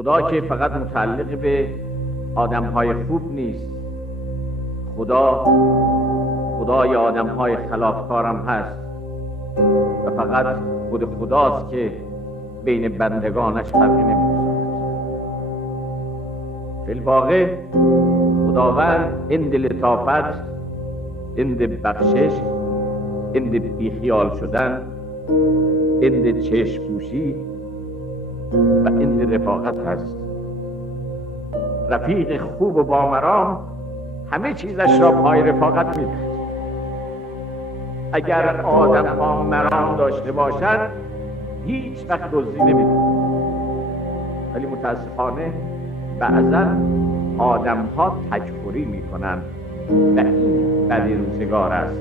خدا که فقط متعلق به آدم‌های خوب نیست، خدای آدم‌های خلافکارم هست و فقط خود خداست که بین بندگانش فرقی نمی‌گذارد. فی الواقع خداوند اند لطافت، اند بخشش، اند بیخیال شدن، اند چشم‌پوشی و اند رفاقت هست. رفیق خوب و بامرام همه چیزش را پای رفاقت می‌دهد. اگر آدم‌ها مرام داشته باشند هیچ وقت دزدی نمی‌کنند، ولی متاسفانه بعضا آدم‌ها تکفری می‌کنند و این بد روزگار است.